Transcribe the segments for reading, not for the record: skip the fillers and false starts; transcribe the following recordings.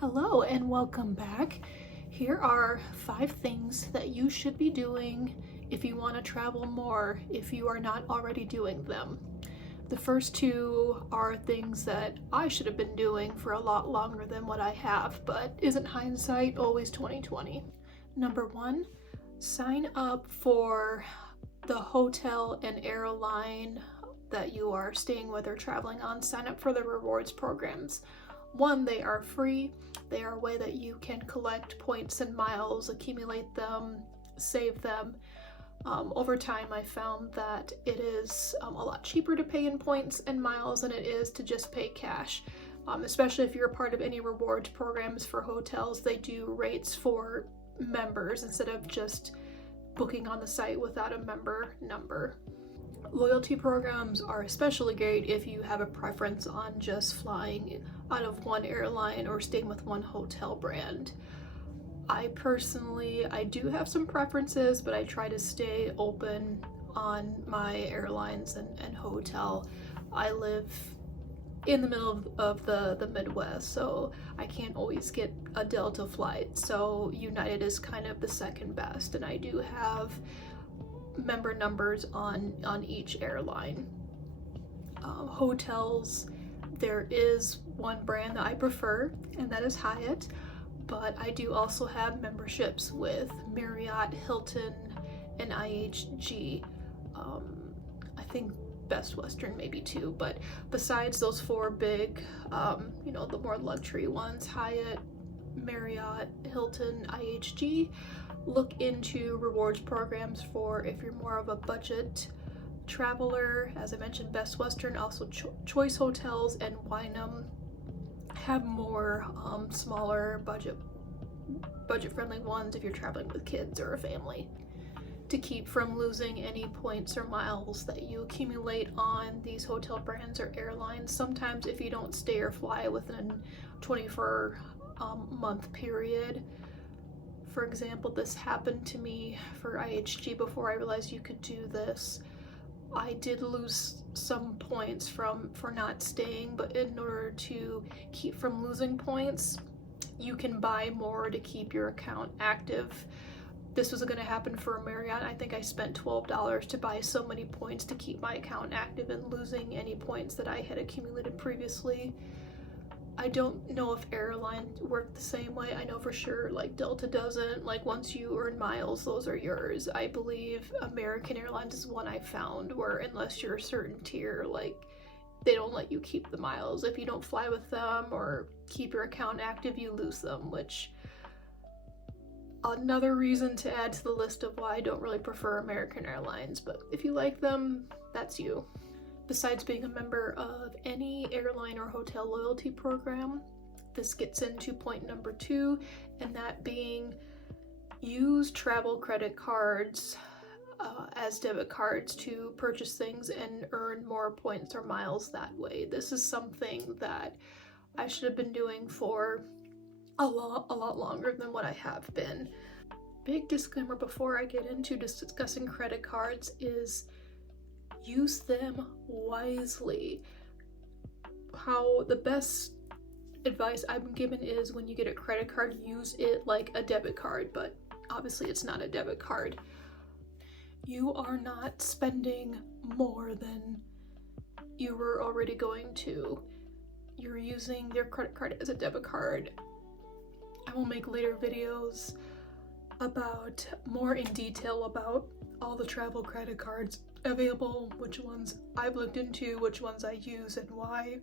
Hello and welcome back. Here are 5 things that you should be doing if you want to travel more if you are not already doing them. The first two are things that I should have been doing for a lot longer than what I have, but isn't hindsight always 2020? Number 1, sign up for the hotel and airline that you are staying with or traveling on. Sign up for the rewards programs. One, they are free. They are a way that you can collect points and miles, accumulate them, save them. Over time, I found that it is a lot cheaper to pay in points and miles than it is to just pay cash. Especially if you're a part of any rewards programs for hotels, they do rates for members instead of just booking on the site without a member number. Loyalty programs are especially great if you have a preference on just flying out of one airline or staying with one hotel brand. I do have some preferences, but I try to stay open on my airlines and hotel. I live in the middle of the Midwest, so I can't always get a Delta flight, so United is kind of the second best, and I do have member numbers on each airline. Hotels, there is one brand that I prefer, and that is Hyatt, but I do also have memberships with Marriott, Hilton, and IHG. I think Best Western maybe too, but besides those 4 big, the more luxury ones, Hyatt, Marriott, Hilton, IHG, look into rewards programs for if you're more of a budget traveler. As I mentioned, Best Western, also Choice Hotels and Wyndham have more smaller budget friendly ones if you're traveling with kids or a family. To keep from losing any points or miles that you accumulate on these hotel brands or airlines, sometimes if you don't stay or fly within a 24 month period. For example, this happened to me for IHG before I realized you could do this. I did lose some points for not staying, but in order to keep from losing points, you can buy more to keep your account active. This was going to happen for Marriott. I think I spent $12 to buy so many points to keep my account active and losing any points that I had accumulated previously. I don't know if airlines work the same way. I know for sure like Delta doesn't. Like once you earn miles, those are yours. I believe American Airlines is one I found where unless you're a certain tier, like they don't let you keep the miles. If you don't fly with them or keep your account active, you lose them, which another reason to add to the list of why I don't really prefer American Airlines, but if you like them, that's you. Besides being a member of any airline or hotel loyalty program, this gets into point number 2, and that being use travel credit cards as debit cards to purchase things and earn more points or miles that way. This is something that I should have been doing for a lot longer than what I have been. Big disclaimer before I get into discussing credit cards is use them wisely. How the best advice I've been given is when you get a credit card, use it like a debit card, but obviously it's not a debit card. You are not spending more than you were already going to. You're using your credit card as a debit card. I will make later videos about more in detail about all the travel credit cards available, which ones I've looked into, which ones I use, and why.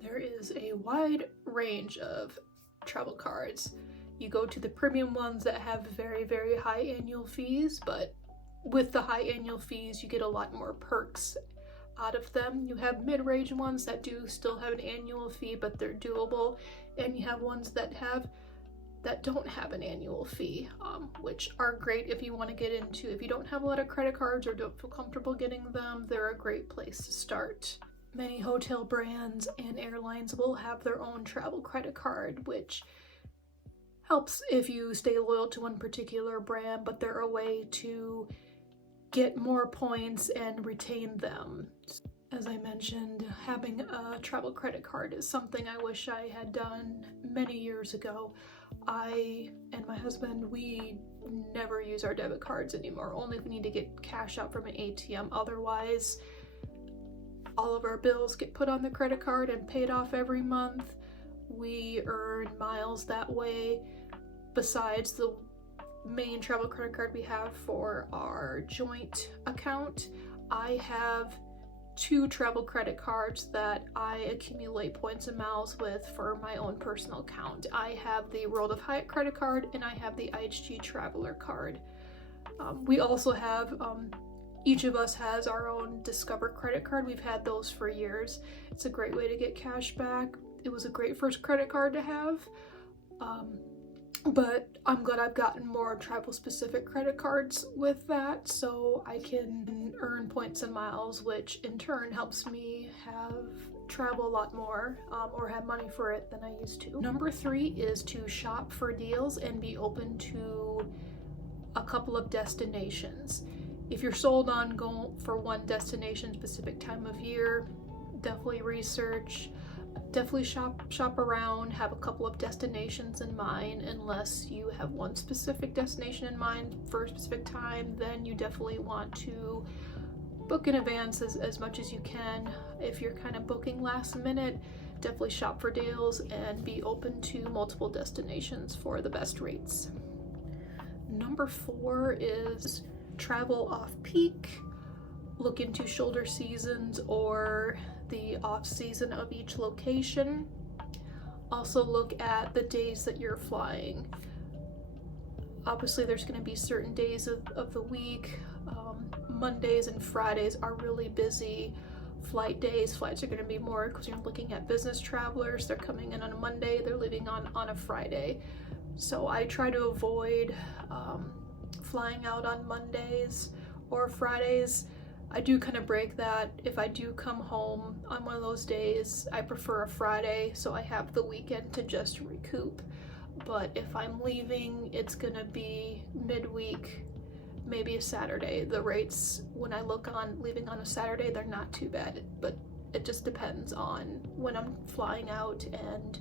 There is a wide range of travel cards. You go to the premium ones that have very, very high annual fees, but with the high annual fees, you get a lot more perks out of them. You have mid-range ones that do still have an annual fee, but they're doable, and you have ones that don't have an annual fee, which are great if you want to get into. If you don't have a lot of credit cards or don't feel comfortable getting them, they're a great place to start. Many hotel brands and airlines will have their own travel credit card, which helps if you stay loyal to one particular brand, but they're a way to get more points and retain them. As I mentioned, having a travel credit card is something I wish I had done many years ago. I and my husband, we never use our debit cards anymore, only if we need to get cash out from an ATM. Otherwise, all of our bills get put on the credit card and paid off every month. We earn miles that way. Besides the main travel credit card we have for our joint account, I have 2 travel credit cards that I accumulate points and miles with for my own personal account. I have the World of Hyatt credit card and I have the IHG Traveler card. We also have, each of us has our own Discover credit card. We've had those for years. It's a great way to get cash back. It was a great first credit card to have. But I'm glad I've gotten more travel specific credit cards with that, so I can earn points and miles, which in turn helps me travel a lot more, or have money for it than I used to. Number 3 is to shop for deals and be open to a couple of destinations. If you're sold on going for one destination specific time of year, definitely research. Definitely shop around, have a couple of destinations in mind. Unless you have one specific destination in mind for a specific time, then you definitely want to book in advance as much as you can. If you're kind of booking last minute, definitely shop for deals and be open to multiple destinations for the best rates. Number 4 is travel off-peak. Look into shoulder seasons or the off season of each location. Also look at the days that you're flying. Obviously there's going to be certain days of the week. Mondays and Fridays are really busy flight days. Flights are going to be more because you're looking at business travelers. They're coming in on a Monday, they're leaving on a Friday. So I try to avoid flying out on Mondays or Fridays. I do kind of break that. If I do come home on one of those days, I prefer a Friday so I have the weekend to just recoup. But if I'm leaving, it's gonna be midweek, maybe a Saturday. The rates, when I look on leaving on a Saturday, they're not too bad, but it just depends on when I'm flying out and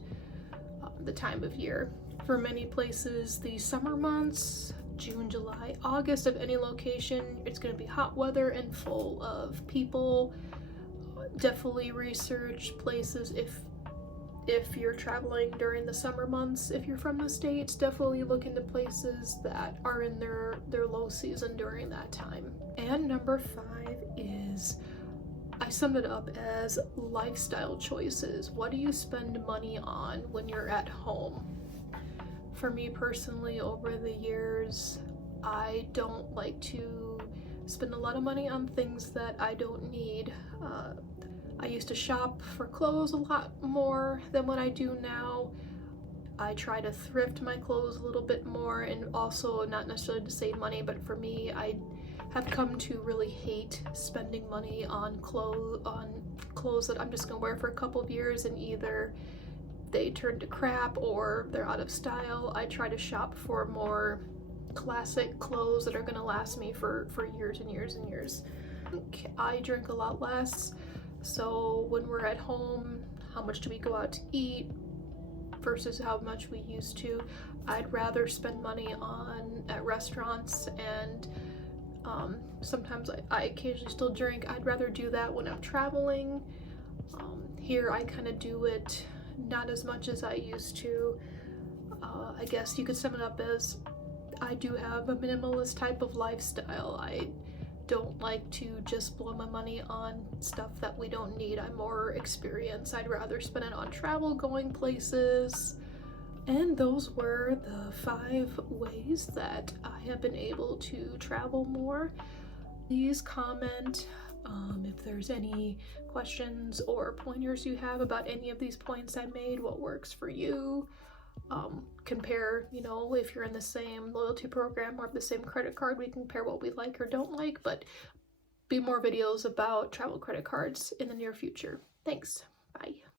the time of year. For many places, the summer months, June, July, August, of any location, it's going to be hot weather and full of people. Definitely research places if you're traveling during the summer months. If you're from the States, definitely look into places that are in their low season during that time. And number 5 is, I summed it up as lifestyle choices. What do you spend money on when you're at home? For me personally, over the years, I don't like to spend a lot of money on things that I don't need. I used to shop for clothes a lot more than what I do now. I try to thrift my clothes a little bit more, and also not necessarily to save money, but for me, I have come to really hate spending money on clothes that I'm just gonna wear for a couple of years and either they turn to crap or they're out of style. I try to shop for more classic clothes that are gonna last me for years and years and years. I drink a lot less, so when we're at home, how much do we go out to eat versus how much we used to? I'd rather spend money at restaurants, and sometimes I occasionally still drink. I'd rather do that when I'm traveling. Here I kind of do it not as much as I used to. I guess you could sum it up as I do have a minimalist type of lifestyle. I don't like to just blow my money on stuff that we don't need. I'm more experienced. I'd rather spend it on travel, going places. And those were the 5 ways that I have been able to travel more. Please comment if there's any questions or pointers you have about any of these points I made, what works for you. Compare, if you're in the same loyalty program or the same credit card, we compare what we like or don't like, but be more videos about travel credit cards in the near future. Thanks. Bye.